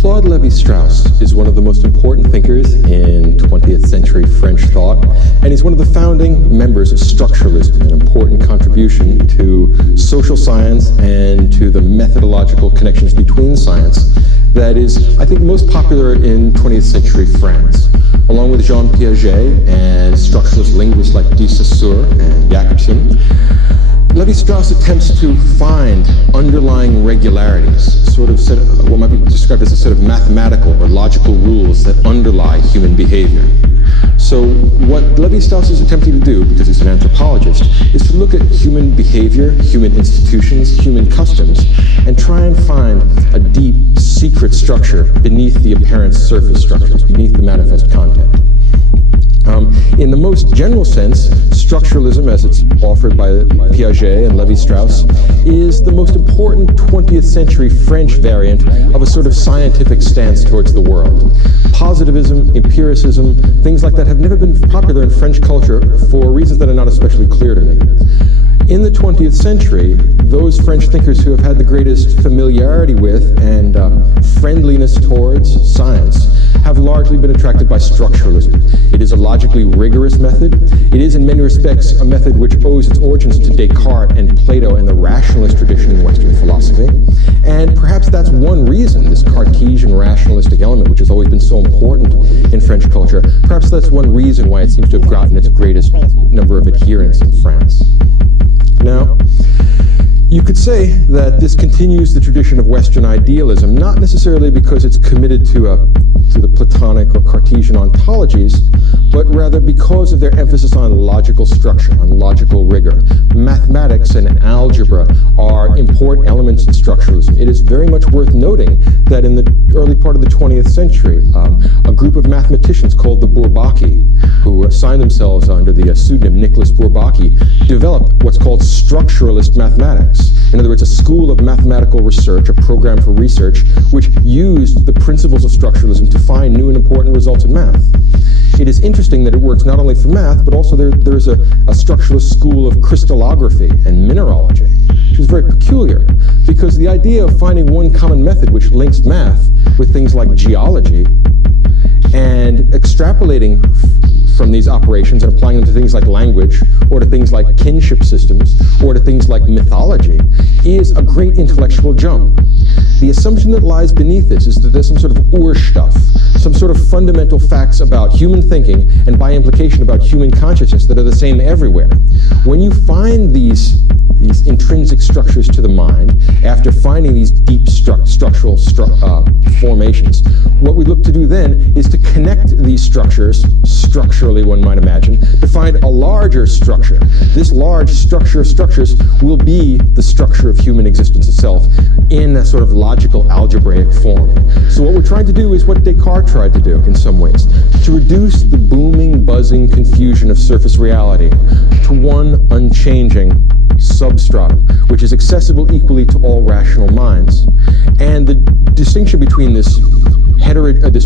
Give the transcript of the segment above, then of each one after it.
Claude Levi-Strauss is one of the most important thinkers in 20th century French thought, and he's one of the founding members of Structuralism, an important contribution to social science and to the methodological connections between science that is, I think, most popular in 20th century France. Along with Jean Piaget and structuralist linguists like de Saussure and Jacobson, Levi-Strauss attempts to find underlying regularities, sort of what might be described as a set of mathematical or logical rules that underlie human behavior. So what Levi-Strauss is attempting to do, because he's an anthropologist, is to look at human behavior, human institutions, human customs, and try and find a deep, secret structure beneath the apparent surface structures, beneath the manifest content. In the most general sense, structuralism, as it's offered by Piaget and Levi-Strauss, is the most important 20th century French variant of a sort of scientific stance towards the world. Positivism, empiricism, things like that have never been popular in French culture for reasons that are not especially clear to me. In the 20th century, those French thinkers who have had the greatest familiarity with and friendliness towards science have largely been attracted by structuralism. It is a logically rigorous method. It is in many respects a method which owes its origins to Descartes and Plato and the rationalist tradition in Western philosophy. And perhaps that's one reason, this Cartesian rationalistic element, which has always been so important in French culture, perhaps that's one reason why it seems to have gotten its greatest number of adherents in France. Now, you could say that this continues the tradition of Western idealism, not necessarily because it's committed to the Platonic or Cartesian ontologies, but rather because of their emphasis on logical structure, on logical rigor. Mathematics and algebra are important elements in structuralism. It is very much worth noting that in the early part of the 20th century, a group of mathematicians called the Bourbaki, who assigned themselves under the pseudonym Nicolas Bourbaki, developed what's called structuralist mathematics. In other words, a school of mathematical research, a program for research, which used the principles of structuralism to find new and important results in math. It is interesting that it works not only for math, but also there's a structuralist school of crystallography and mineralogy, which is very peculiar, because the idea of finding one common method which links math with things like geology and extrapolating from these operations and applying them to things like language, or to things like kinship systems, or to things like mythology, is a great intellectual jump. The assumption that lies beneath this is that there's some sort of Urstuff, some sort of fundamental facts about human thinking, and by implication about human consciousness, that are the same everywhere. When you find these intrinsic structures to the mind, after finding these deep structural formations, what we look to do then is to connect these structures, structurally one might imagine, to find a larger structure. This large structure of structures will be the structure of human existence itself in a sort of logical algebraic form. So what we're trying to do is what Descartes tried to do in some ways, to reduce the booming, buzzing confusion of surface reality to one unchanging substratum, which is accessible equally to all rational minds. And the distinction between this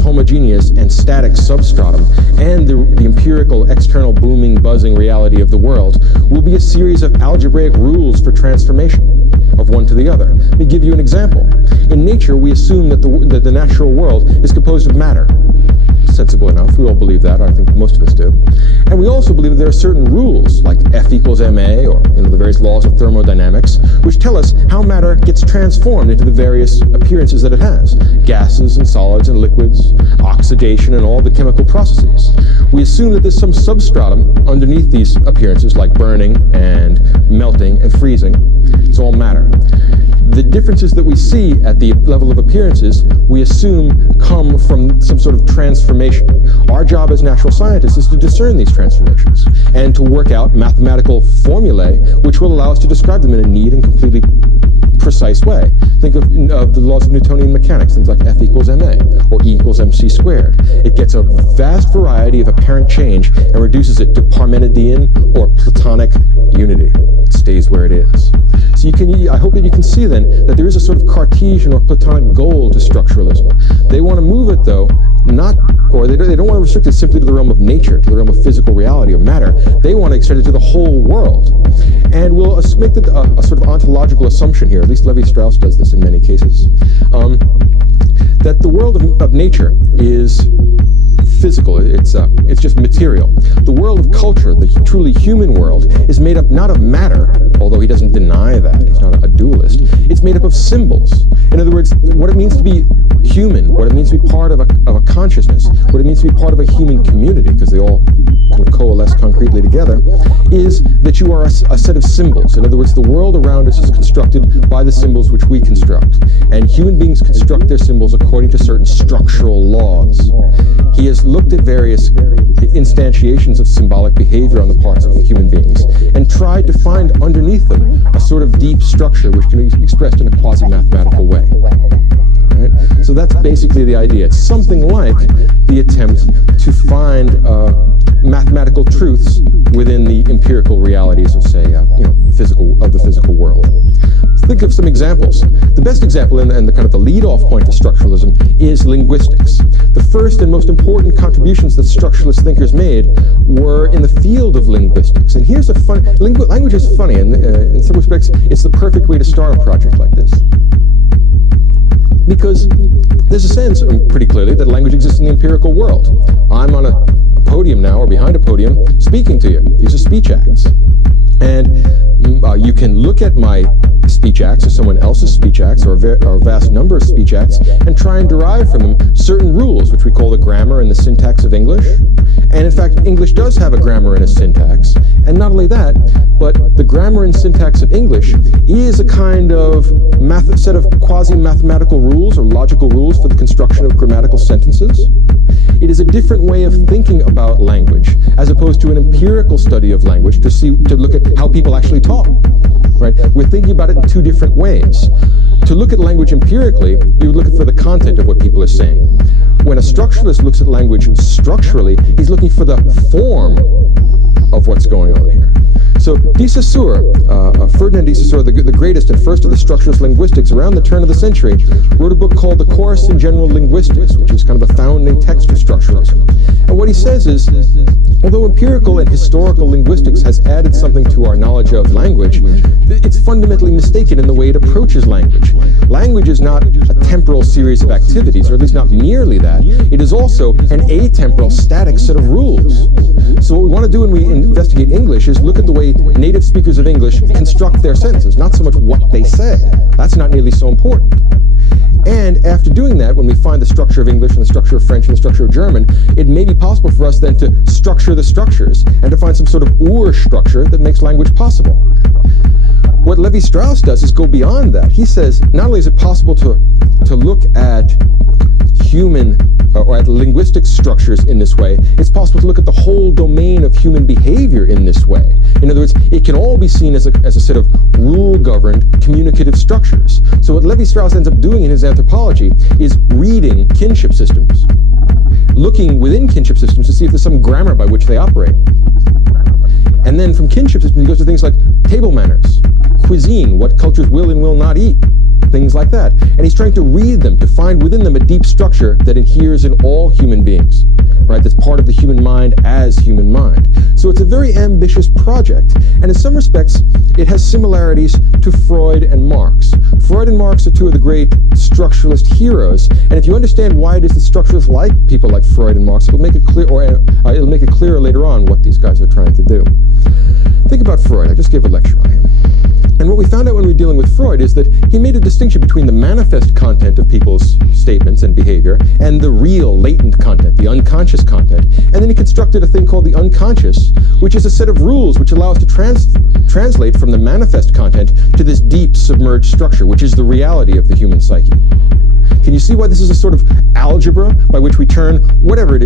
homogeneous and static substratum and the empirical, external, booming, buzzing reality of the world will be a series of algebraic rules for transformation of one to the other. Let me give you an example. In nature, we assume that the natural world is composed of matter. Sensible enough. We all believe that. I think most of us do. And we also believe that there are certain rules, like F equals ma, or the various laws of thermodynamics, which tell us how matter gets transformed into the various appearances that it has. Gases and solids and liquids, oxidation and all the chemical processes. We assume that there's some substratum underneath these appearances, like burning and melting and freezing. It's all matter. The differences that we see at the level of appearances, we assume come from some sort of transformation. Our job as natural scientists is to discern these transformations and to work out mathematical formulae which will allow us to describe them in a neat and completely precise way. Think of the laws of Newtonian mechanics, things like F equals ma, or E equals mc squared. It gets a vast variety of apparent change and reduces it to Parmenidean or Platonic unity. It stays where it is. So I hope that you can see then that there is a sort of Cartesian or Platonic goal to structuralism. They want to move it, though, they don't want to restrict it simply to the realm of nature, to the realm of physical reality or matter. They want to extend it to the whole world. And we'll make a sort of ontological assumption here, at least Levi-Strauss does this in many cases, that the world of nature is physical, it's just material. The world of culture, the truly human world, is made up not of matter, although he doesn't deny that, he's not a dualist. It's made up of symbols. In other words, what it means to be human, what it means to be part of a consciousness, what it means to be part of a human community, because they all kind of coalesce concretely together, is that you are a set of symbols. In other words, the world around us is constructed by the symbols which we construct. And human beings construct their symbols according to certain structural laws. He has looked at various instantiations of symbolic behavior on the parts of human beings and tried to find underneath them a sort of deep structure which can be expressed in a quasi-mathematical way. Right? So that's basically the idea. It's something like the attempt to find mathematical truths within the empirical realities of, say, the physical world. Think of some examples. The best example and the kind of the lead-off point for structuralism is linguistics. The first and most important contributions that structuralist thinkers made were in the field of linguistics. And here's a fun, language is funny, and in some respects, it's the perfect way to start a project like this. Because there's a sense, pretty clearly, that language exists in the empirical world. I'm on a podium now, or behind a podium, speaking to you. These are speech acts. And you can look at my speech acts or someone else's speech acts or a vast number of speech acts and try and derive from them certain rules, which we call the grammar and the syntax of English. And in fact, English does have a grammar and a syntax. And not only that, but the grammar and syntax of English is a kind of set of quasi-mathematical rules or logical rules for the construction of grammatical sentences. It is a different way of thinking about language, as opposed to an empirical study of language to look at how people actually talk. Right? We're thinking about it in two different ways. To look at language empirically, you would look for the content of what people are saying. When a structuralist looks at language structurally, he's looking for the form of what's going on here. So de Saussure, Ferdinand de Saussure, the greatest and first of the structuralist linguistics around the turn of the century, wrote a book called The Course in General Linguistics, which is kind of a founding text of structuralism. And what he says is, although empirical and historical linguistics has added something to our knowledge of language, it's fundamentally mistaken in the way it approaches language. Language is not a temporal series of activities, or at least not merely that. It is also an atemporal, static set of rules. So what we want to do when we investigate English is look at the way native speakers of English construct their sentences, not so much what they say. That's not nearly so important. And after doing that, when we find the structure of English and the structure of French and the structure of German, it may be possible for us then to structure the structures and to find some sort of structure that makes language possible. What Levi-Strauss does is go beyond that. He says not only is it possible to look at human or at linguistic structures in this way, it's possible to look at the whole domain of human behavior in this way. In other words, it can all be seen as a set of rule-governed communicative structures. So what Levi-Strauss ends up doing in his anthropology is reading kinship systems, looking within kinship systems to see if there's some grammar by which they operate. And then from kinship systems, he goes to things like table manners, cuisine, what cultures will and will not eat, things like that. And he's trying to read them, to find within them a deep structure that adheres in all human beings, right? That's part of the human mind as human mind. So it's a very ambitious project. And in some respects, it has similarities to Freud and Marx. Freud and Marx are two of the great structuralist heroes. And if you understand why it is that structuralists like people like Freud and Marx, it'll make it clear, or it'll make it clearer later on what these guys are trying to do. Think about Freud. I just gave a lecture on him. And what we found out when we were dealing with Freud is that he made a distinction between the manifest content of people's statements and behavior and the real, latent content, the unconscious content. And then he constructed a thing called the unconscious, which is a set of rules which allow us to translate from the manifest content to this deep, submerged structure, which is the reality of the human psyche. Can you see why this is a sort of algebra by which we turn whatever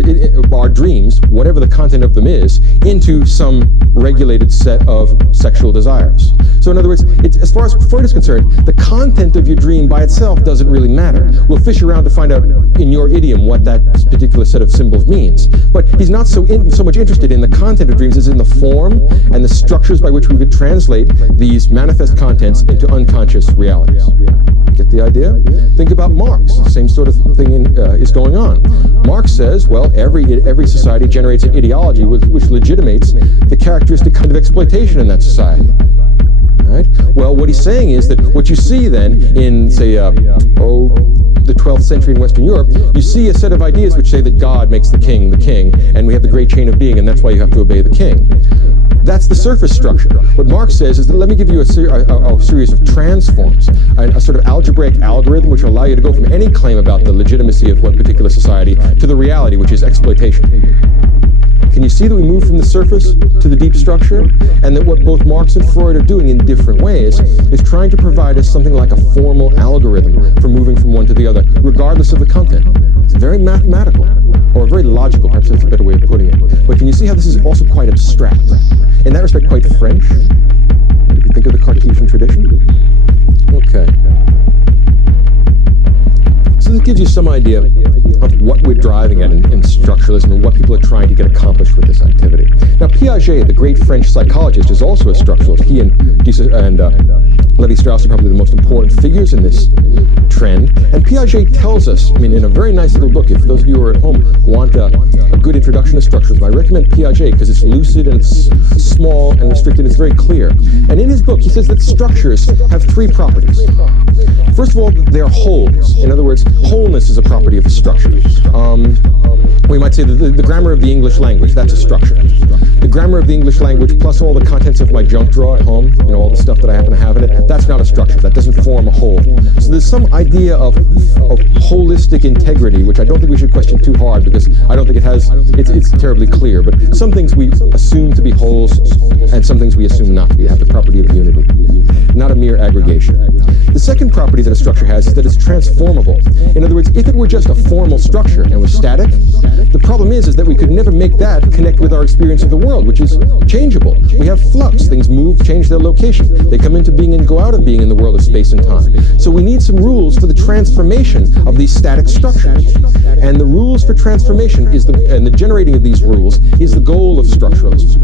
our dreams, whatever the content of them is, into some regulated set of sexual desires? So in other words, as far as Freud is concerned, the content of your dream by itself doesn't really matter. We'll fish around to find out in your idiom what that particular set of symbols means. But he's not so much interested in the content of dreams as in the form and the structures by which we could translate these manifest contents into unconscious realities. Get the idea? Think about Marx. The same sort of thing is going on. Marx says, well, every society generates an ideology which legitimates the characteristic kind of exploitation in that society. Right? Well, what he's saying is that what you see then in, say, the 12th century in Western Europe, you see a set of ideas which say that God makes the king, and we have the great chain of being, and that's why you have to obey the king. That's the surface structure. What Marx says is that let me give you a series of transforms, a sort of algebraic algorithm which will allow you to go from any claim about the legitimacy of one particular society to the reality, which is exploitation. Can you see that we move from the surface to the deep structure? And that what both Marx and Freud are doing in different ways is trying to provide us something like a formal algorithm for moving from one to the other, regardless of the content. It's very mathematical, or very logical, perhaps that's a better way of putting it. But can you see how this is also quite abstract? In that respect, quite French, if you think of the Cartesian tradition. Okay. So this gives you some idea of what we're driving at in structuralism and what people are trying to get accomplished with this activity. Now, Piaget, the great French psychologist, is also a structuralist. He and Levi-Strauss are probably the most important figures in this trend. And Piaget tells us, I mean, in a very nice little book, if those of you who are at home want a good introduction to structuralism, I recommend Piaget because it's lucid and it's small and restricted, it's very clear. And in his book, he says that structures have three properties. First of all, they're wholes. In other words, wholeness is a property of a structure. We might say that the grammar of the English language, that's a structure. The grammar of the English language plus all the contents of my junk drawer at home, you know, all the stuff that I happen to have in it, that's not a structure. That doesn't form a whole. So there's some idea of holistic integrity, which I don't think we should question too hard because I don't think it's terribly clear. But some things we assume to be wholes and some things we assume not to be. They have the property of unity, not a mere aggregation. The second property that a structure has is that it's transformable. In other words, if it were just a formal structure and was static, the problem is that we could never make that connect with our experience of the world, which is changeable. We have flux. Things move, change their location. They come into being and go out of being in the world of space and time. So we need some rules for the transformation of these static structures. And the rules for transformation and the generating of these rules is the goal of structuralism.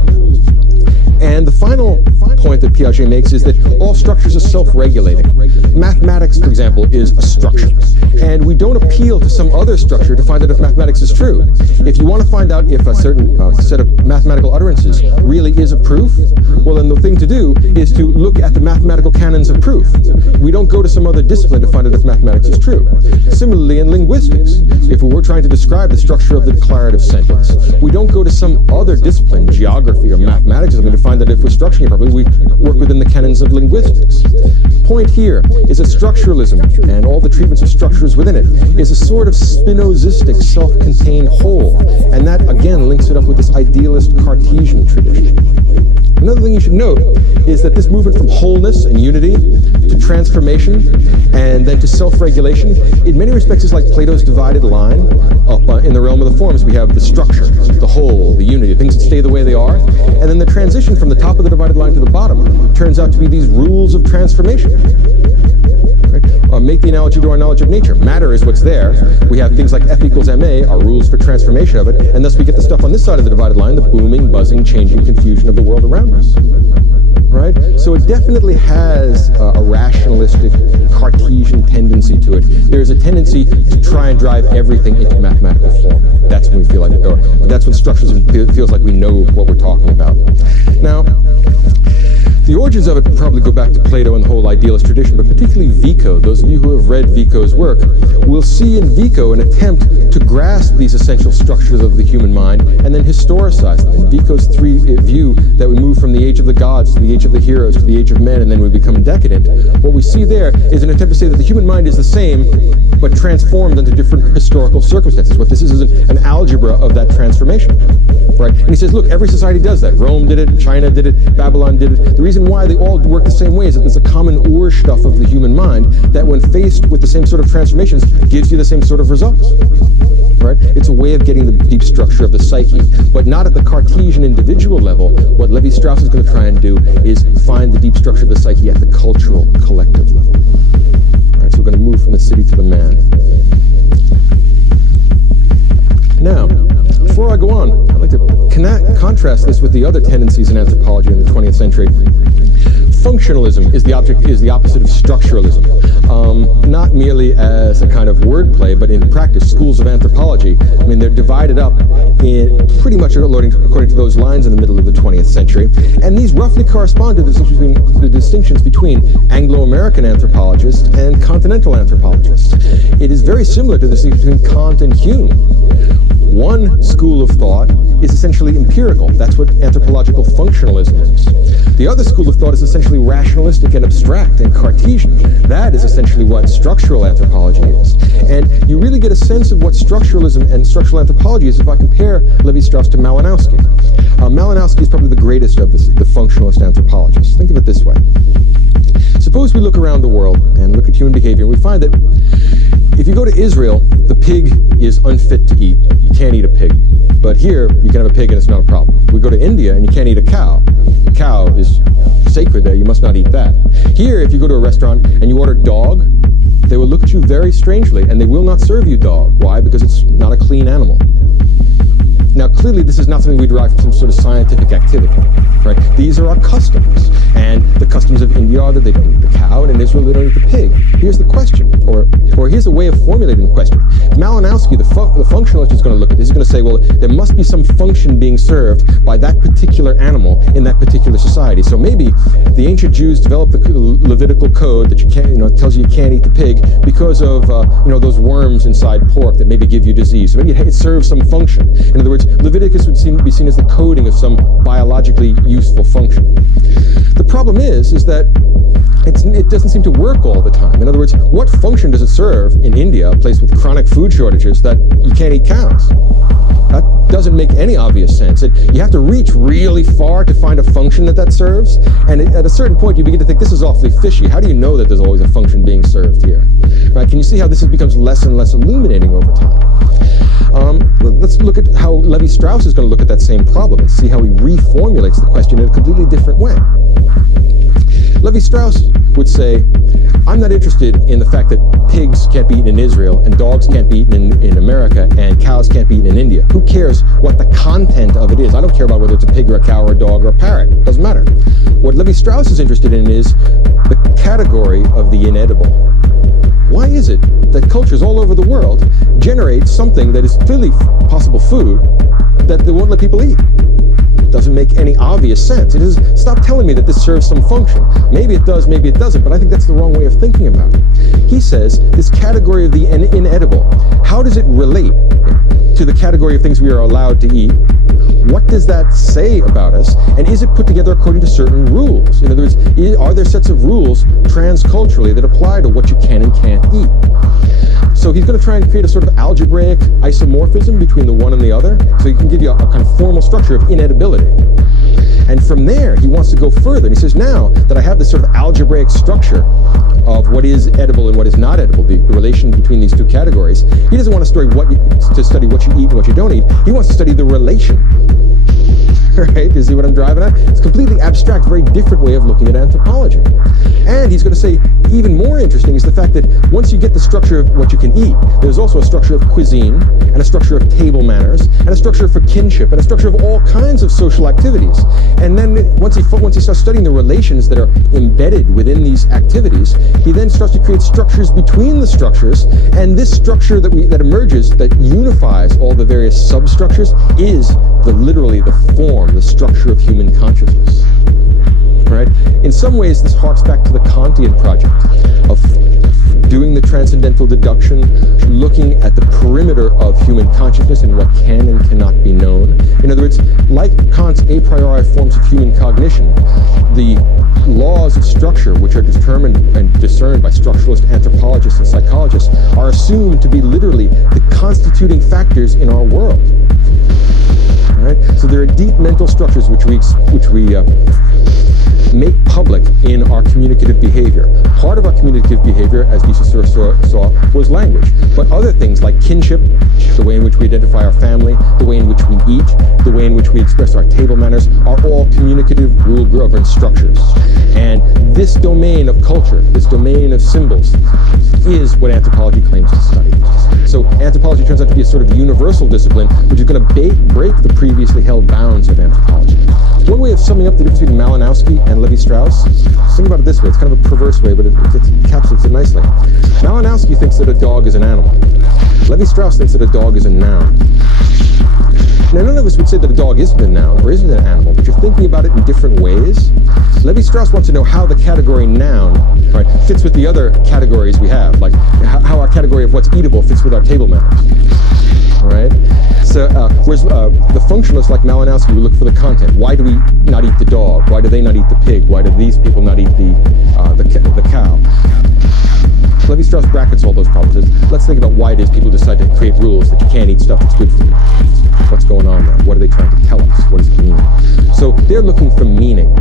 And the final point that Piaget makes is that all structures are self-regulating. Mathematics, for example, is a structure. And we don't appeal to some other structure to find out if mathematics is true. If you want to find out if a certain set of mathematical utterances really is a proof, well, then the thing to do is to look at the mathematical canons of proof. We don't go to some other discipline to find out if mathematics is true. Similarly, in linguistics, if we were trying to describe the structure of the declarative sentence, we don't go to some other discipline, geography or mathematics, or something, to find that if we're structuring it properly, we work within the canons of linguistics. Point here is that structuralism and all the treatments of structures within it is a sort of Spinozistic, self-contained whole. And that, again, links it up with this idealist Cartesian tradition. Another thing you should note is that this movement from wholeness and unity to transformation and then to self-regulation, in many respects is like Plato's divided line. Up in the realm of the forms, we have the structure, the whole, the unity, the things that stay the way they are. And then the transition from the top of the divided line to the bottom turns out to be these rules of transformation. Make the analogy to our knowledge of nature. Matter is what's there. We have things like F equals ma, our rules for transformation of it, and thus we get the stuff on this side of the divided line, the booming, buzzing, changing confusion of the world around us. Right? So it definitely has a rationalistic Cartesian tendency to it. There's a tendency to try and drive everything into mathematical form. That's when we feel like, or that's when structuralism feels like we know what we're talking about. Now, the origins of it probably go back to Plato and the whole idealist tradition, but particularly Vico. Those of you who have read Vico's work will see in Vico an attempt to grasp these essential structures of the human mind and then historicize them. In Vico's view that we move from the age of the gods to the age of the heroes to the age of men and then we become decadent, what we see there is an attempt to say that the human mind is the same but transformed into different historical circumstances. What this is an algebra of that transformation. Right? And he says, look, every society does that. Rome did it, China did it, Babylon did it. The reason why they all work the same way is that there's a common Urstoff of the human mind that when faced with the same sort of transformations gives you the same sort of results. Right? It's a way of getting the deep structure of the psyche, but not at the Cartesian individual level. What Levi-Strauss is going to try and do is find the deep structure of the psyche at the cultural, collective level. Right? So we're going to move from the city to the man. Now, before I go on, I'd like to connect contrast this with the other tendencies in anthropology in the 20th century. Functionalism is the opposite of structuralism, not merely as a kind of wordplay, but in practice. Schools of anthropology, I mean, they're divided up in pretty much according to those lines in the middle of the 20th century, and these roughly correspond to the distinctions between Anglo-American anthropologists and continental anthropologists. It is very similar to the distinction between Kant and Hume. One school of thought is essentially empirical. That's what anthropological functionalism is. The other school of thought is essentially rationalistic and abstract and Cartesian. That is essentially what structural anthropology is. And you really get a sense of what structuralism and structural anthropology is if I compare Levi-Strauss to Malinowski. Malinowski is probably the greatest of the functionalist anthropologists. Think of it this way. Suppose we look around the world and look at human behavior, and we find that if you go to Israel, the pig is unfit to eat. You can't eat a pig. But here, you can have a pig and it's not a problem. We go to India and you can't eat a cow. The cow is sacred there. You must not eat that. Here, if you go to a restaurant and you order dog, they will look at you very strangely and they will not serve you dog. Why? Because it's not a clean animal. Now, clearly, this is not something we derive from some sort of scientific activity, right? These are our customs. And the customs of India are that they don't eat the cow, and in Israel, they don't eat the pig. Here's the question, or here's a way of formulating the question. Malinowski, the functionalist, is going to look at this. He's going to say, well, there must be some function being served by that particular animal in that particular society. So maybe the ancient Jews developed the Levitical code that you can't, tells you can't eat the pig because of, those worms inside pork that maybe give you disease. So maybe it serves some function. In other words, Leviticus would be seen as the coding of some biologically useful function. The problem is that it doesn't seem to work all the time. In other words, what function does it serve in India, a place with chronic food shortages, that you can't eat cows? That doesn't make any obvious sense. You have to reach really far to find a function that serves, and at a certain point you begin to think this is awfully fishy. How do you know that there's always a function being served here? Right? Can you see how this becomes less and less illuminating over time? Let's look at how Levi-Strauss is going to look at that same problem and see how he reformulates the question in a completely different way. Levi-Strauss would say, I'm not interested in the fact that pigs can't be eaten in Israel and dogs can't be eaten in America and cows can't be eaten in India. Who cares what the content of it is? I don't care about whether it's a pig or a cow or a dog or a parrot. It doesn't matter. What Levi-Strauss is interested in is the category of the inedible. Why is it that cultures all over the world generate something that is clearly possible food that they won't let people eat? It doesn't make any obvious sense. It is, stop telling me that this serves some function. Maybe it does, maybe it doesn't, but I think that's the wrong way of thinking about it. He says this category of the inedible, how does it relate to the category of things we are allowed to eat? What does that say about us? And is it put together according to certain rules? In other words, are there sets of rules transculturally that apply to what you can and can't eat? So he's going to try and create a sort of algebraic isomorphism between the one and the other, so he can give you a kind of formal structure of inedibility. And from there, he wants to go further. And he says, now that I have this sort of algebraic structure of what is edible and what is not edible, the relation between these two categories, he doesn't want to study what you eat and what you don't eat. He wants to study the relation. Right? You see what I'm driving at? It's a completely abstract, very different way of looking at anthropology. And he's going to say, even more interesting is the fact that once you get the structure of what you can eat, there's also a structure of cuisine, and a structure of table manners, and a structure for kinship, and a structure of all kinds of social activities. And then once he starts studying the relations that are embedded within these activities, he then starts to create structures between the structures, and this structure that emerges, that unifies all the various substructures, is literally the form, the structure of human consciousness. Right? In some ways, this harks back to the Kantian project of doing the transcendental deduction, looking at the perimeter of human consciousness and what can and cannot be known. In other words, like Kant's a priori forms of human cognition, the laws of structure, which are determined and discerned by structuralist anthropologists and psychologists, are assumed to be literally the constituting factors in our world. Right? So there are deep mental structures which we make public in our communicative behavior. Part of our communicative behavior, as Lisa saw, was language. But other things like kinship, the way in which we identify our family, the way in which we eat, the way in which we express our table manners, are all communicative, rule-governed structures. And this domain of culture, this domain of symbols, is what anthropology claims to study. So anthropology turns out to be a sort of universal discipline, which is going to break the previously held bounds of anthropology. One way of summing up the difference between Malinowski and Levi-Strauss, think about it this way. It's kind of a perverse way, but it encapsulates it nicely. Malinowski thinks that a dog is an animal. Levi-Strauss thinks that a dog is a noun. Now, none of us would say that a dog isn't a noun or isn't an animal, but you're thinking about it in different ways. Levi-Strauss wants to know how the category noun, right, fits with the other categories we have, like how our category of what's eatable fits with our table manners. All right? So, whereas the functionalists like Malinowski will look for the content. Why do we not eat the dog? Why do they not eat the pig? Why do these people not eat the cow? Levi-Strauss brackets all those problems. Let's think about why it is people decide to create rules that you can't eat stuff that's good for you. What's going on there? What are they trying to tell us? What does it mean? So they're looking for meaning.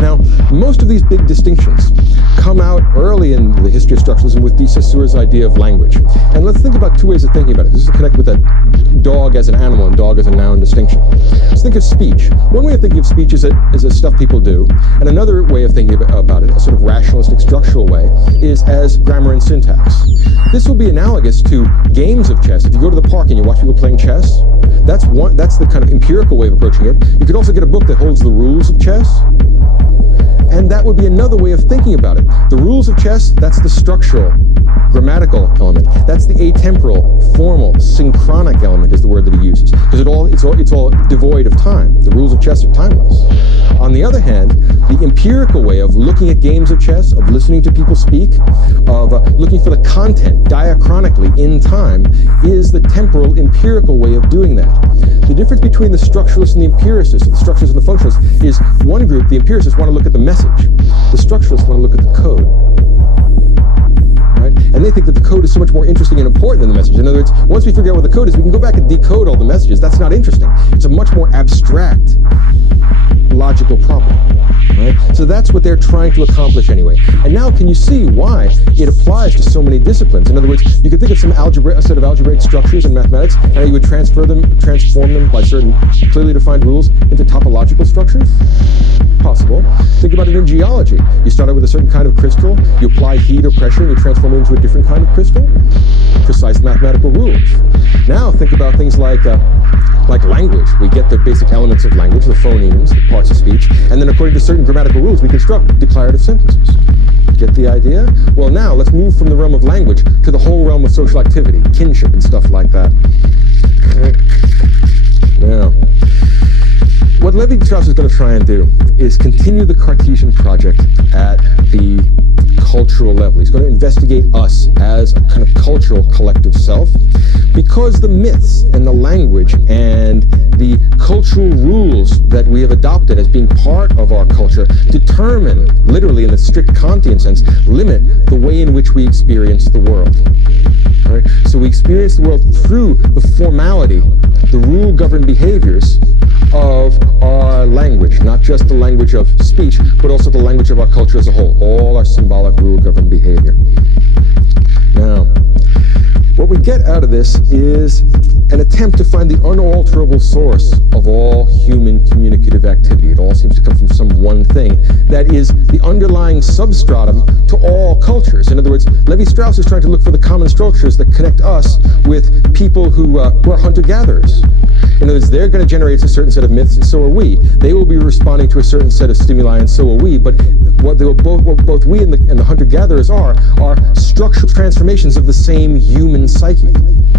Now, most of these big distinctions come out early in the history of structuralism with de Saussure's idea of language. And let's think about two ways of thinking about it. This is to connect with that dog as an animal and dog as a noun distinction. Let's think of speech. One way of thinking of speech is as stuff people do. And another way of thinking about it, a sort of rationalistic structural way, is as grammar and syntax. This will be analogous to games of chess. If you go to the park and you watch people playing chess, that's the kind of empirical way of approaching it. You could also get a book that holds the rules of chess. And that would be another way of thinking about it. The rules of chess, that's the structural, grammatical element. That's the atemporal, formal, synchronic element is the word that he uses. Because it's all devoid of time. The rules of chess are timeless. On the other hand, the empirical way of looking at games of chess, of listening to people speak, of looking for the content diachronically in time, is the temporal, empirical way of doing that. The difference between the structuralists and the empiricists, the structuralists and the functionalists, is one group, the empiricists, want to look at the message. The structuralists want to look at the code. Right? And they think that the code is so much more interesting and important than the message. In other words, once we figure out what the code is, we can go back and decode all the messages. That's not interesting. It's a much more abstract logical problem. Right? So that's what they're trying to accomplish anyway. And now can you see why it applies to so many disciplines? In other words, you could think of a set of algebraic structures in mathematics, and how you would transform them by certain clearly defined rules into topological structures? Possible. Think about it in geology. You start out with a certain kind of crystal, you apply heat or pressure, and you transform it into a different kind of crystal. Precise mathematical rules. Now think about things like language. We get the basic elements of language, the phonemes, the parts of speech, and then according to certain grammatical rules, we construct declarative sentences. Get the idea? Well, now let's move from the realm of language to the whole realm of social activity, kinship and stuff like that. Right. Now, what Levi-Strauss is going to try and do is continue the Cartesian project at the cultural level. He's going to investigate us as a kind of cultural collective self, because the myths and the language and the cultural rules that we have adopted as being part of our culture determine, literally in the strict Kantian sense, limit the way in which we experience the world. Right? So we experience the world through the formality, the rule-governed behaviors of our language, not just the language of speech, but also the language of our culture as a whole, all our symbolic rule-governed behavior. Now, what we get out of this is an attempt to find the unalterable source of all human communicative activity. It all seems to come from some one thing that is the underlying substratum to all cultures. In other words, Levi-Strauss is trying to look for the common structures that connect us with people who are hunter-gatherers. In other words, they're going to generate a certain set of myths, and so are we. They will be responding to a certain set of stimuli, and so will we. But what both we and the hunter-gatherers are structural transformations of the same human psyche.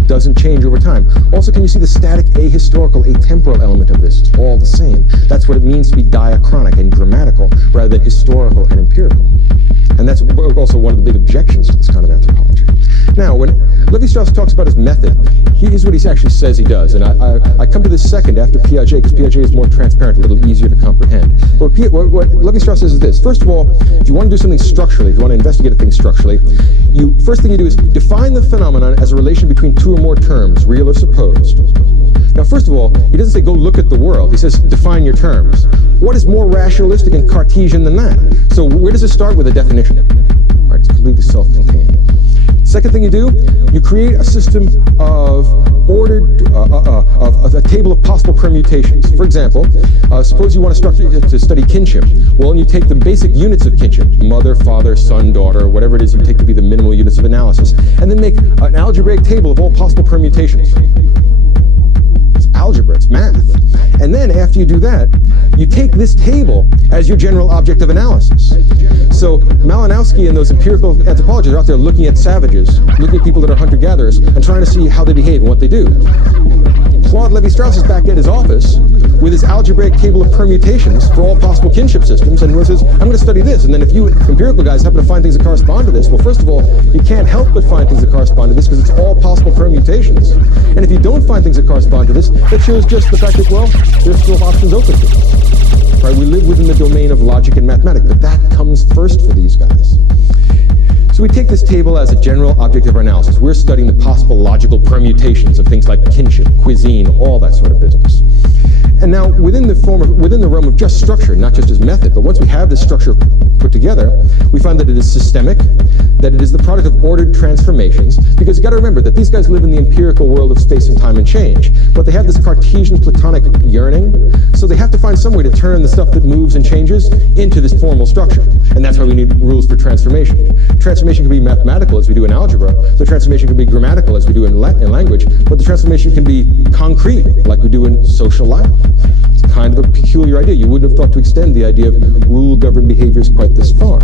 Doesn't change over time. Also, can you see the static, ahistorical, atemporal element of this? It's all the same. That's what it means to be diachronic and grammatical rather than historical and empirical. And that's also one of the big objections to this kind of anthropology. Now, when Levi-Strauss talks about his method, here's what he actually says he does. And I come to this second after Piaget, because Piaget is more transparent, a little easier to comprehend. But what Levi-Strauss says is this. First of all, if you want to do something structurally, if you want to investigate a thing structurally, first thing you do is define the phenomenon as a relation between two or more terms, real or supposed. Now, first of all, he doesn't say go look at the world. He says define your terms. What is more rationalistic and Cartesian than that? So where does it start with a definition? Right, it's completely self-contained. Second thing you do, you create a system of ordered, of a table of possible permutations. For example, suppose you want to study kinship. Well, and you take the basic units of kinship, mother, father, son, daughter, whatever it is you take to be the minimal units of analysis, and then make an algebraic table of all possible permutations. It's algebra, it's math. And then after you do that, you take this table as your general object of analysis. So Malinowski and those empirical anthropologists are out there looking at savages, looking at people that are hunter-gatherers, and trying to see how they behave and what they do. Claude Levi-Strauss is back at his office with his algebraic table of permutations for all possible kinship systems, and says, I'm going to study this. And then if you empirical guys happen to find things that correspond to this, well, first of all, you can't help but find things that correspond to this because it's all possible permutations. And if you don't find things that correspond to this, that shows just the fact that, well, there's still options open to us. Right? We live within the domain of logic and mathematics, but that comes first for these guys. So we take this table as a general object of our analysis. We're studying the possible logical permutations of things like kinship, cuisine, all that sort of business. And now, within the realm of just structure, not just as method, but once we have this structure put together, we find that it is systemic, that it is the product of ordered transformations, because you've got to remember that these guys live in the empirical world of space and time and change, but they have this Cartesian Platonic yearning, so they have to find some way to turn the stuff that moves and changes into this formal structure, and that's why we need rules for transformation. Transformation can be mathematical, as we do in algebra, the transformation can be grammatical, as we do in language, but the transformation can be concrete, like we do in social life. It's kind of a peculiar idea. You wouldn't have thought to extend the idea of rule-governed behaviors quite this far.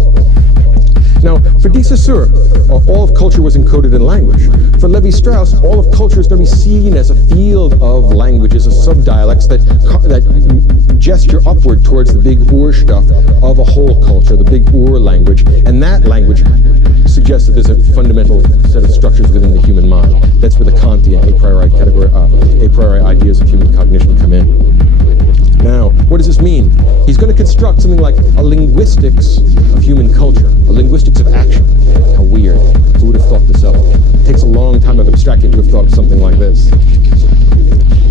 Now, for de Saussure, all of culture was encoded in language. For Levi-Strauss, all of culture is going to be seen as a field of languages, of subdialects that gesture upward towards the big Ur stuff of a whole culture, the big Ur language. And that language suggests that there's a fundamental set of structures within the human mind. That's where the Kantian a priori ideas of human cognition come in. Now, what does this mean? He's going to construct something like a linguistics of human culture, a linguistics of action. How weird. Who would have thought this up? It takes a long time of abstracting to have thought of something like this.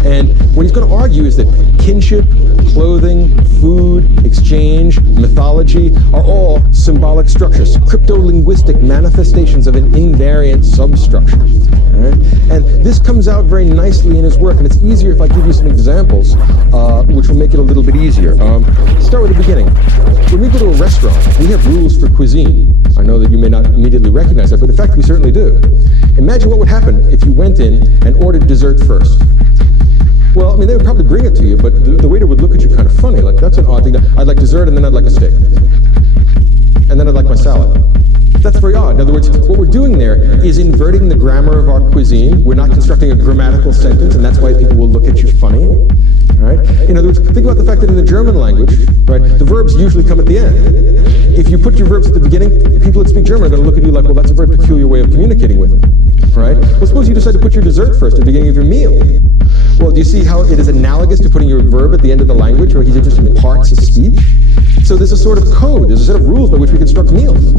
And what he's going to argue is that kinship, clothing, food, exchange, mythology are all symbolic structures, crypto-linguistic manifestations of an invariant substructure. Right? And this comes out very nicely in his work, and it's easier if I give you some examples, which will make it a little bit easier. Start with the beginning. When we go to a restaurant, we have rules for cuisine. I know that you may not immediately recognize that, but in fact, we certainly do. Imagine what would happen if you went in and ordered dessert first. Well, I mean, they would probably bring it to you, but the waiter would look at you kind of funny, like, that's an odd thing. I'd like dessert, and then I'd like a steak. And then I'd like my salad. That's very odd. In other words, what we're doing there is inverting the grammar of our cuisine. We're not constructing a grammatical sentence, and that's why people will look at you funny. Right? In other words, think about the fact that in the German language, right, the verbs usually come at the end. If you put your verbs at the beginning, people that speak German are going to look at you like, well, that's a very peculiar way of communicating with them. Right? Well, suppose you decide to put your dessert first at the beginning of your meal. Well, do you see how it is analogous to putting your verb at the end of the language, where he's interested in parts of speech? So there's a sort of code, there's a set of rules by which we construct meals.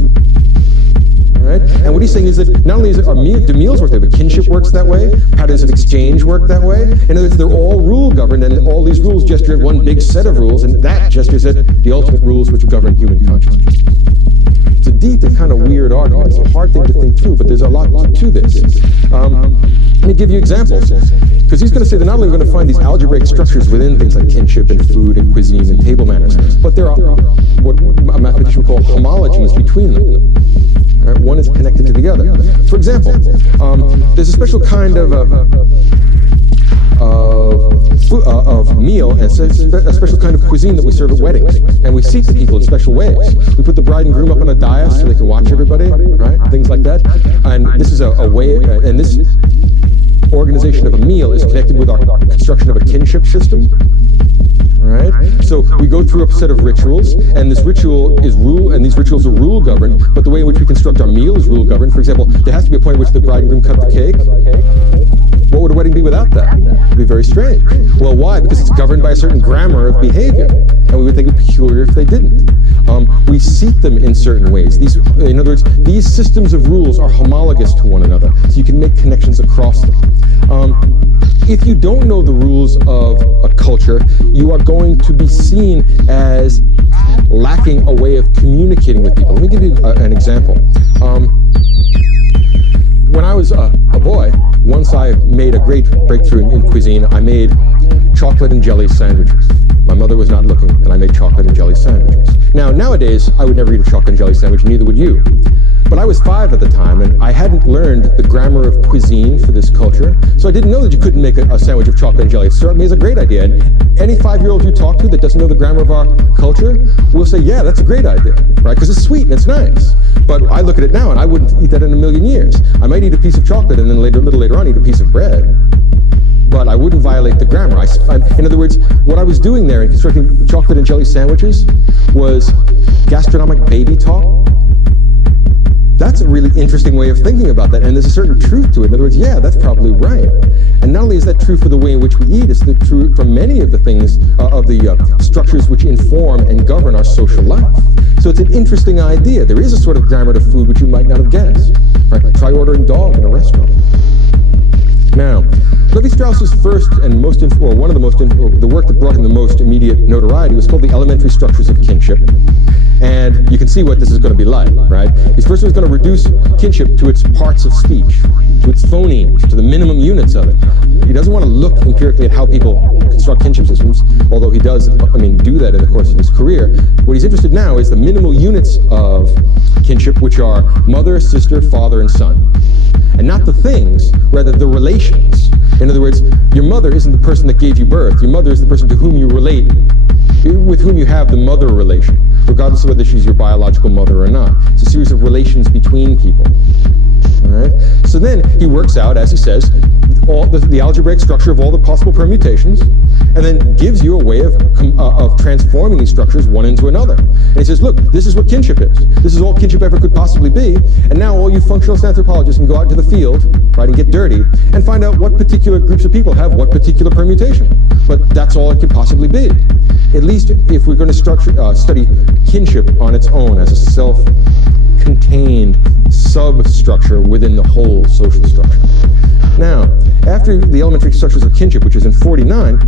Right? And what he's saying is that not only do meals work that way, but kinship works that way, patterns of exchange work that way. In other words, they're all rule-governed, and all these rules gesture at one big set of rules, and that gestures at the ultimate rules which govern human consciousness. It's a deep and kind of weird argument. It's a hard thing to think through, but there's a lot to this. Let me give you examples. Because he's going to say that not only are we going to find these algebraic structures within things like kinship and food and cuisine and table manners, but there are what a mathematician would call homologies between them. Right? One is connected to the other. For example, there's a special kind of meal and a special kind of cuisine that we serve at weddings, and we seat the people in special ways. We put the bride and groom up on a dais so they can watch everybody, right? Things like that. And this is a way, and this organization of a meal is connected with our construction of a kinship system. Right? So we go through a set of rituals, and this ritual is and these rituals are rule governed, but the way in which we construct our meal is rule governed. For example, there has to be a point at which the bride and groom cut the cake. What would a wedding be without that? It would be very strange. Well, why? Because it's governed by a certain grammar of behavior, and we would think it peculiar if they didn't. We seat them in certain ways. In other words, these systems of rules are homologous to one another, so you can make connections across them. if you don't know the rules of a culture, you are going to be seen as lacking a way of communicating with people. Let me give you an example. When I was a boy, once I made a great breakthrough in cuisine. I made chocolate and jelly sandwiches. My mother was not looking, and I made chocolate and jelly sandwiches. Now, nowadays, I would never eat a chocolate and jelly sandwich, neither would you. But I was 5 at the time, and I hadn't learned the grammar of cuisine for this culture, so I didn't know that you couldn't make a sandwich of chocolate and jelly. It struck me as a great idea. And any 5-year-old you talk to that doesn't know the grammar of our culture will say, yeah, that's a great idea, right? Because it's sweet and it's nice. But I look at it now, and I wouldn't eat that in a million years. I might eat a piece of chocolate, and then a little later on eat a piece of bread. But I wouldn't violate the grammar. In other words, what I was doing there in constructing chocolate and jelly sandwiches was gastronomic baby talk. That's a really interesting way of thinking about that, and there's a certain truth to it. In other words, yeah, that's probably right. And not only is that true for the way in which we eat, it's true for many of the things, of the structures which inform and govern our social life. So it's an interesting idea. There is a sort of grammar to food which you might not have guessed. Right? Try ordering dog in a restaurant. Now, Levi-Strauss's first and most, one of the most, the work that brought him the most immediate notoriety was called The Elementary Structures of Kinship. And you can see what this is going to be like, right? He first was going to reduce kinship to its parts of speech, to its phonemes, to the minimum units of it. He doesn't want to look empirically at how people construct kinship systems, although he does, do that in the course of his career. What he's interested now is the minimal units of kinship, which are mother, sister, father, and son. And not the things, rather the relations. In other words, your mother isn't the person that gave you birth. Your mother is the person to whom you relate, with whom you have the mother relation, regardless of whether she's your biological mother or not. It's a series of relations between people. All right? So then he works out, as he says, all the algebraic structure of all the possible permutations, and then gives you a way of transforming these structures one into another. And he says, look, this is what kinship is. This is all kinship ever could possibly be. And now all you functionalist anthropologists can go out into the field, right, and get dirty, and find out what particular groups of people have what particular permutation. But that's all it can possibly be. At least if we're going to study kinship on its own as a self-contained substructure within the whole social structure. Now, after the elementary structures of kinship, which is in 49,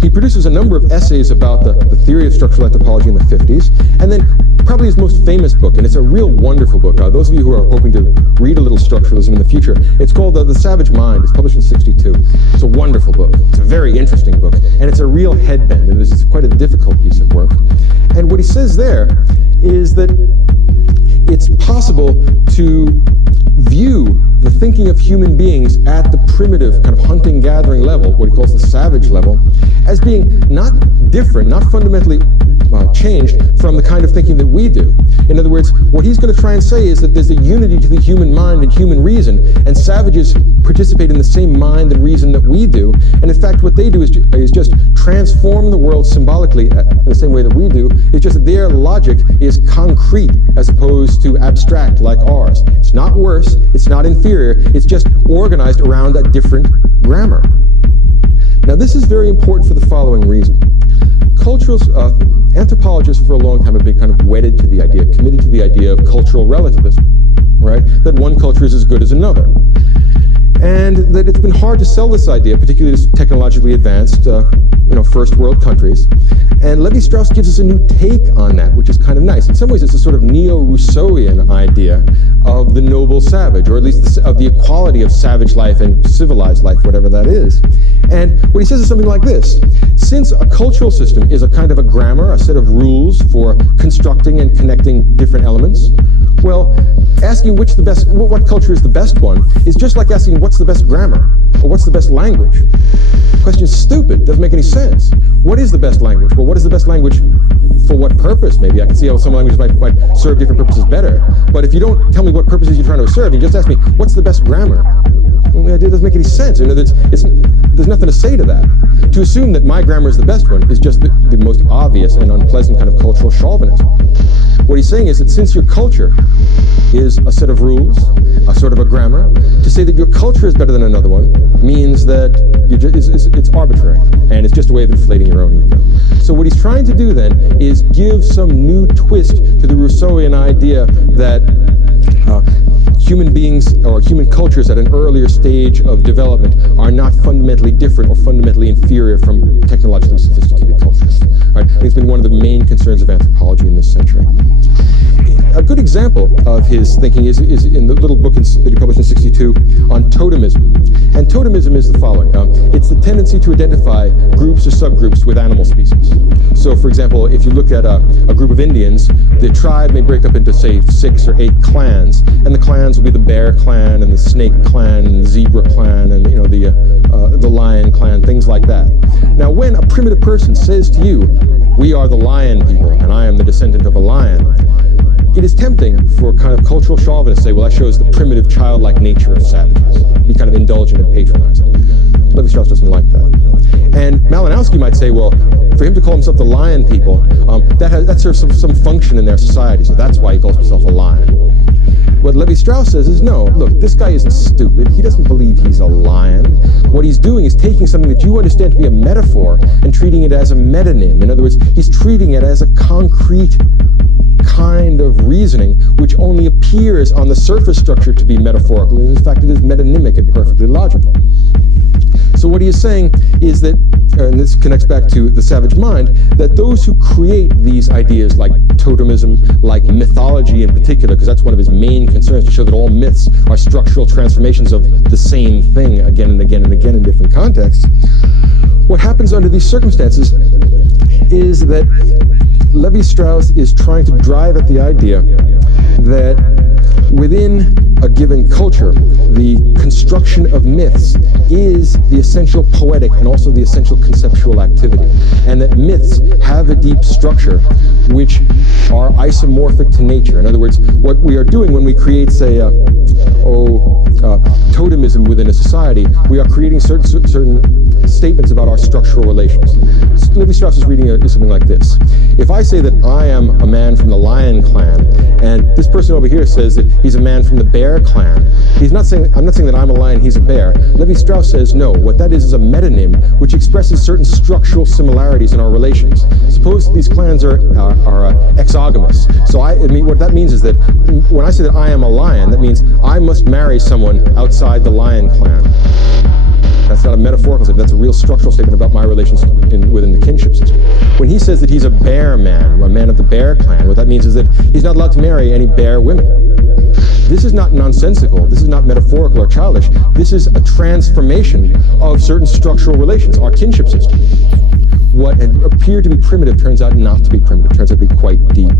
he produces a number of essays about the theory of structural anthropology in the 50s, and then probably his most famous book, and it's a real wonderful book. Those of you who are hoping to read a little structuralism in the future, it's called The Savage Mind. It's published in 62. It's a wonderful book. It's a very interesting book, and it's a real headbend, and it's quite a difficult piece of work. And what he says there is that it's possible to view the thinking of human beings at the primitive kind of hunting-gathering level, what he calls the savage level, as being not different, not fundamentally changed from the kind of thinking that we do. In other words, what he's going to try and say is that there's a unity to the human mind and human reason, and savages participate in the same mind and reason that we do. And in fact, what they do is just transform the world symbolically in the same way that we do. It's just that their logic is concrete as opposed to abstract like ours. It's not worse, it's not inferior, it's just organized around a different grammar. Now, this is very important for the following reason. Cultural anthropologists for a long time have been kind of wedded to the idea, committed to the idea of cultural relativism, right? That one culture is as good as another. And that it's been hard to sell this idea, particularly to technologically advanced, first world countries. And Levi-Strauss gives us a new take on that, which is kind of nice. In some ways, it's a sort of neo-Rousseauian idea of the noble savage, or at least of the equality of savage life and civilized life, whatever that is. And what he says is something like this. Since a cultural system is a kind of a grammar, a set of rules for constructing and connecting different elements, well, asking what culture is the best one is just like asking what's the best grammar, or what's the best language. The question is stupid, doesn't make any sense. What is the best language? Well, what is the best language for what purpose? Maybe I can see how some languages might serve different purposes better. But if you don't tell me what purposes you're trying to serve, you just ask me, what's the best grammar? Well, the idea doesn't make any sense. There's nothing to say to that. To assume that my grammar is the best one is just the most obvious and unpleasant kind of cultural chauvinism. What he's saying is that since your culture is a set of rules, a sort of a grammar, to say that your culture is better than another one means that it's arbitrary, and it's just a way of inflating your own ego. So what he's trying to do then is give some new twist to the Rousseauian idea that human beings or human cultures at an earlier stage of development are not fundamentally fundamentally different or fundamentally inferior from technologically sophisticated cultures. Right? It's been one of the main concerns of anthropology in this century. A good example of his thinking is in the little book that he published in '62 on totemism. And totemism is the following. It's the tendency to identify groups or subgroups with animal species. So, for example, if you look at a group of Indians, the tribe may break up into, say, 6 or 8 clans, and the clans will be the bear clan and the snake clan and the zebra clan and the lion clan, things like that. Now, when a primitive person says to you, "We are the lion people, and I am the descendant of a lion," it is tempting for kind of cultural chauvinists to say, well, that shows the primitive, childlike nature of savages. Be kind of indulgent and patronizing. Levi-Strauss doesn't like that. And Malinowski might say, well, for him to call himself the lion people, that serves some function in their society, so that's why he calls himself a lion. What Levi-Strauss says is, no, look, this guy isn't stupid. He doesn't believe he's a lion. What he's doing is taking something that you understand to be a metaphor and treating it as a metonym. In other words, he's treating it as a concrete kind of reasoning which only appears on the surface structure to be metaphorical. In fact, it is metonymic and perfectly logical. So what he is saying is that, and this connects back to the savage mind, that those who create these ideas like totemism, like mythology in particular, because that's one of his main concerns, to show that all myths are structural transformations of the same thing again and again and again in different contexts. What happens under these circumstances is that Levi-Strauss is trying to drive at the idea that within a given culture, the construction of myths is the essential poetic and also the essential conceptual activity, and that myths have a deep structure which are isomorphic to nature. In other words, what we are doing when we create, say, totemism within a society, we are creating certain statements about our structural relations. Levi-Strauss is reading something like this. If I say that I am a man from the lion clan, and this person over here says that he's a man from the bear clan, I'm not saying that I'm a lion, he's a bear. Levi-Strauss says, no, what that is a metonym which expresses certain structural similarities in our relations. Suppose these clans are exogamous. So what that means is that when I say that I am a lion, that means I must marry someone outside the lion clan. That's not a metaphorical statement, that's a real structural statement about my relations within the kinship system. When he says that he's a bear man, a man of the bear clan, what that means is that he's not allowed to marry any bear women. This is not nonsensical, this is not metaphorical or childish, this is a transformation of certain structural relations, our kinship system. What appeared to be primitive turns out not to be primitive, turns out to be quite deep.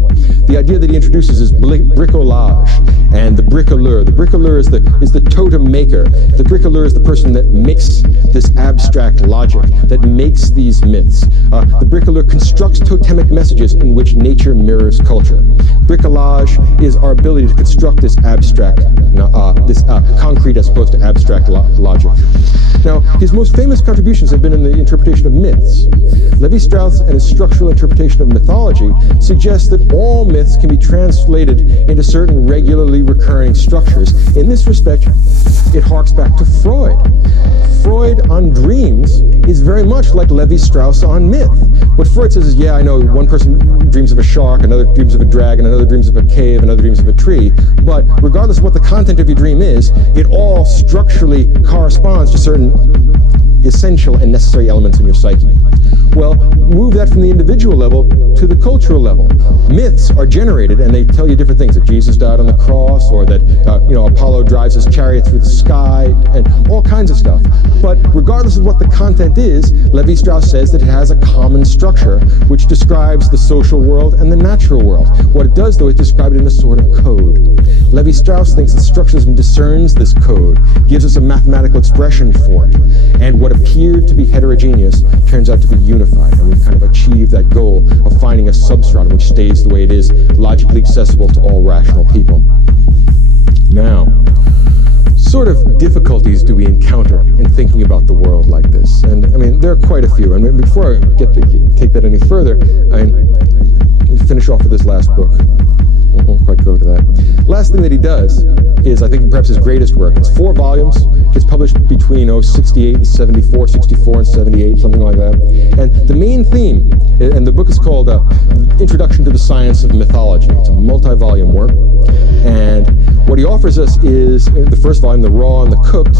The idea that he introduces is bricolage and the bricoleur. The bricoleur is the totem maker. The bricoleur is the person that makes this abstract logic, that makes these myths. The bricoleur constructs totemic messages in which nature mirrors culture. Bricolage is our ability to construct this abstract, concrete as opposed to abstract logic. Now, his most famous contributions have been in the interpretation of myths. Levi-Strauss and his structural interpretation of mythology suggests that all myths can be translated into certain regularly recurring structures. In this respect, it harks back to Freud. Freud on dreams is very much like Levi-Strauss on myth. What Freud says is, yeah, I know one person dreams of a shark, another dreams of a dragon, another dreams of a cave, another dreams of a tree, but regardless of what the content of your dream is, it all structurally corresponds to certain essential and necessary elements in your psyche. Well, move that from the individual level to the cultural level. Myths are generated and they tell you different things, that Jesus died on the cross, or that Apollo drives his chariot through the sky, and all kinds of stuff. But regardless of what the content is, Levi-Strauss says that it has a common structure which describes the social world and the natural world. What it does, though, is describe it in a sort of code. Levi-Strauss thinks that structuralism discerns this code, gives us a mathematical expression for it, and what appeared to be heterogeneous turns out to be unified, and we've kind of achieved that goal of finding a substratum which stays the way it is, logically accessible to all rational people. Now, sort of difficulties do we encounter in thinking about the world like this? And I mean, there are quite a few. And before I take that any further, I finish off with this last book. I won't quite go to that. Last thing that he does is, I think, perhaps his greatest work. It's 4 volumes. It's published between 68 and 74, 64 and 78, something like that. And the main theme, and the book is called Introduction to the Science of Mythology. It's a multi-volume work. And what he offers us is, in the first volume, The Raw and the Cooked,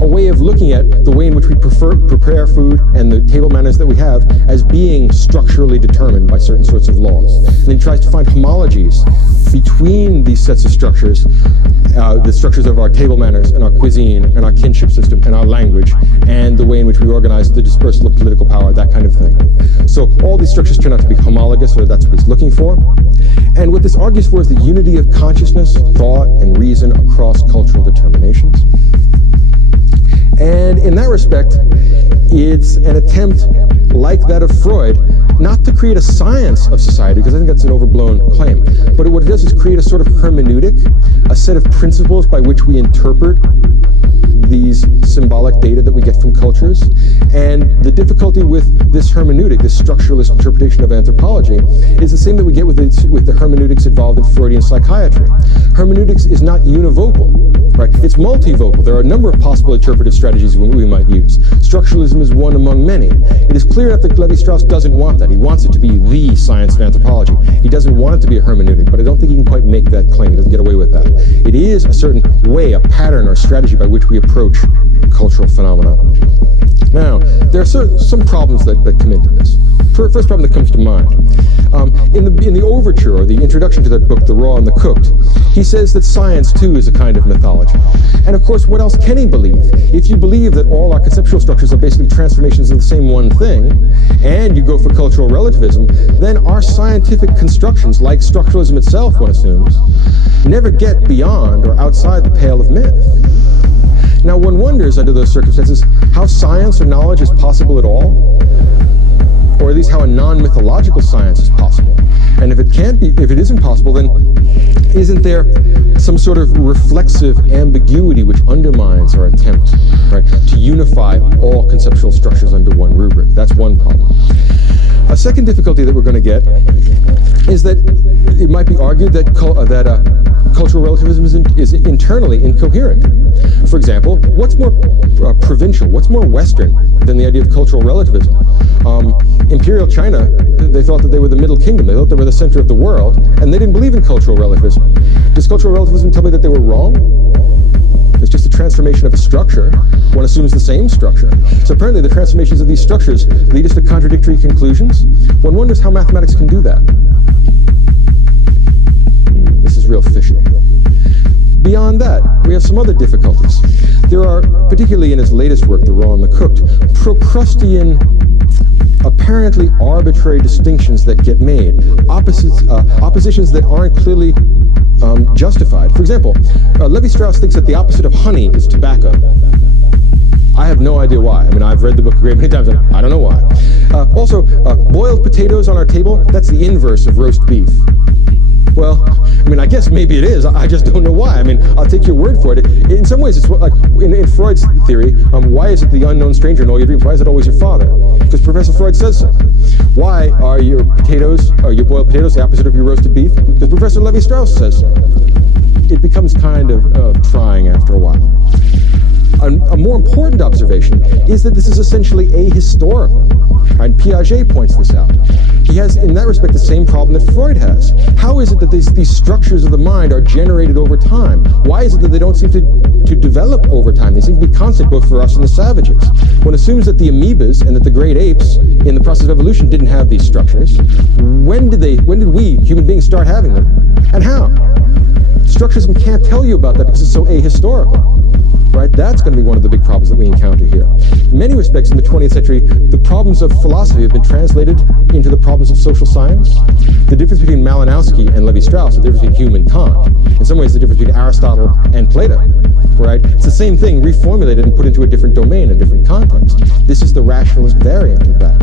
a way of looking at the way in which we prepare food and the table manners that we have as being structurally determined by certain sorts of laws. And then he tries to find homologies between these sets of structures, the structures of our table manners and our cuisine and our kinship system and our language and the way in which we organize the dispersal of political power, that kind of thing. So all these structures turn out to be homologous, or that's what he's looking for. And what this argues for is the unity of consciousness, thought, and reason across cultural determinations. And in that respect, it's an attempt, like that of Freud, not to create a science of society, because I think that's an overblown claim, but what it does is create a sort of hermeneutic, a set of principles by which we interpret these symbolic data that we get from cultures. And the difficulty with this hermeneutic, this structuralist interpretation of anthropology, is the same that we get with the hermeneutics involved in Freudian psychiatry. Hermeneutics is not univocal, right? It's multivocal. There are a number of possible interpretive strategies we might use. Structuralism is one among many. It is clear enough that Levi-Strauss doesn't want that. He wants it to be the science of anthropology. He doesn't want it to be a hermeneutic, but I don't think he can quite make that claim. He doesn't get away with that. It is a certain way, a pattern or strategy by which we approach cultural phenomena. Now, there are some problems that come into this. First problem that comes to mind. In the overture, or the introduction to that book, The Raw and the Cooked, he says that science, too, is a kind of mythology. And of course, what else can he believe? If you believe that all our conceptual structures are basically transformations of the same one thing, and you go for cultural relativism, then our scientific constructions, like structuralism itself, one assumes, never get beyond or outside the pale of myth. Now, one wonders, under those circumstances, how science or knowledge is possible at all, or at least how a non-mythological science is possible. And if it isn't possible, then isn't there some sort of reflexive ambiguity which undermines our attempt, right, to unify all conceptual structures under one rubric? That's one problem. A second difficulty that we're going to get is that it might be argued that cultural relativism is internally incoherent. For example, what's more provincial, what's more Western than the idea of cultural relativism? Imperial China, they thought that they were the Middle Kingdom. They thought they were the center of the world, and they didn't believe in cultural relativism. Does cultural relativism tell me that they were wrong? It's just a transformation of a structure. One assumes the same structure. So apparently the transformations of these structures lead us to contradictory conclusions. One wonders how mathematics can do that. This is real fishy. Beyond that, we have some other difficulties. There are, particularly in his latest work, The Raw and the Cooked, Procrustean, apparently arbitrary distinctions that get made, oppositions that aren't clearly justified. For example, Levi-Strauss thinks that the opposite of honey is tobacco. I have no idea why. I mean, I've read the book a great many times, and I don't know why. Also, boiled potatoes on our table, that's the inverse of roast beef. Well, I mean, I guess maybe it is. I just don't know why. I mean, I'll take your word for it. In some ways, it's like in Freud's theory, why is it the unknown stranger in all your dreams? Why is it always your father? Because Professor Freud says so. Why are your potatoes, or your boiled potatoes, the opposite of your roasted beef? Because Professor Levi-Strauss says so. It becomes kind of trying after a while. A more important observation is that this is essentially ahistorical. And Piaget points this out. He has, in that respect, the same problem that Freud has. How is it that these structures of the mind are generated over time? Why is it that they don't seem to develop over time? They seem to be constant both for us and the savages. One assumes that the amoebas and that the great apes, in the process of evolution, didn't have these structures. When did we, human beings, start having them? And how? Structuralism can't tell you about that because it's so ahistorical. Right? That's going to be one of the big problems that we encounter here. In many respects, in the 20th century, the problems of philosophy have been translated into the problems of social science. The difference between Malinowski and Levi-Strauss, the difference between Hume and Kant. In some ways, the difference between Aristotle and Plato. Right? It's the same thing reformulated and put into a different domain, a different context. This is the rationalist variant of that.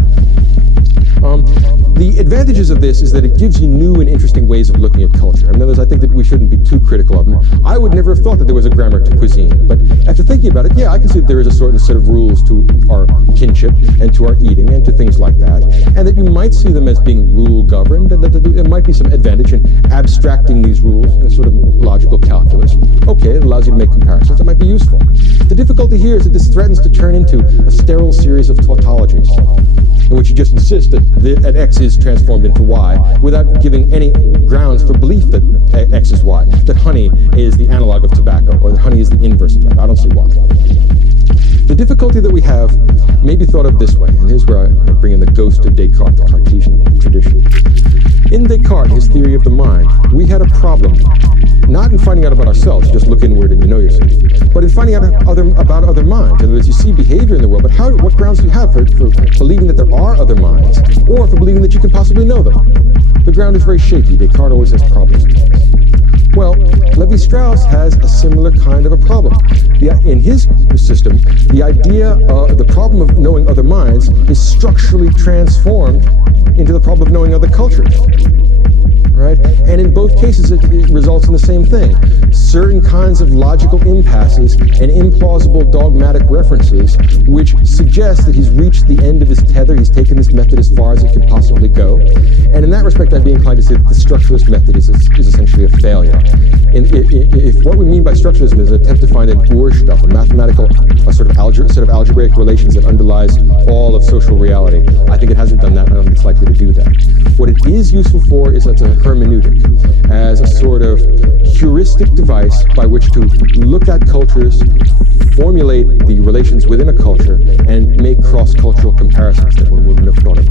The advantages of this is that it gives you new and interesting ways of looking at culture. In other words, I think that we shouldn't be too critical of them. I would never have thought that there was a grammar to cuisine, but after thinking about it, yeah, I can see that there is a certain set of rules to our kinship and to our eating and to things like that, and that you might see them as being rule-governed, and that there might be some advantage in abstracting these rules in a sort of logical calculus. Okay, it allows you to make comparisons. That might be useful. The difficulty here is that this threatens to turn into a sterile series of tautologies, in which you just insist that X is transformed into Y, without giving any grounds for belief that X is Y, that honey is the analog of tobacco, or that honey is the inverse of tobacco. I don't see why. The difficulty that we have may be thought of this way, and here's where I bring in the ghost of Descartes, the Cartesian tradition. In Descartes, his theory of the mind, we had a problem, not in finding out about ourselves, just look inward and you know yourself, but in finding out about other minds. In other words, you see behavior in the world, but what grounds do you have for believing that there are other minds, or for believing that you can possibly know them? The ground is very shaky. Descartes always has problems with this. Well, Levi-Strauss has a similar kind of a problem. In his system, the problem of knowing other minds is structurally transformed into the problem of knowing other cultures. Right? And in both cases, it results in the same thing. Certain kinds of logical impasses and implausible dogmatic references which suggest that he's reached the end of his tether, he's taken this method as far as it can possibly go. And in that respect, I'd be inclined to say that the structuralist method is essentially a failure. If what we mean by structuralism is an attempt to find an Urstoff, a sort of algebraic relations that underlies all of social reality, I think it hasn't done that, and I don't think it's likely to do that. What it is useful for is as a hermeneutic, as a sort of heuristic device by which to look at cultures, formulate the relations within a culture, and make cross-cultural comparisons that one wouldn't have thought of.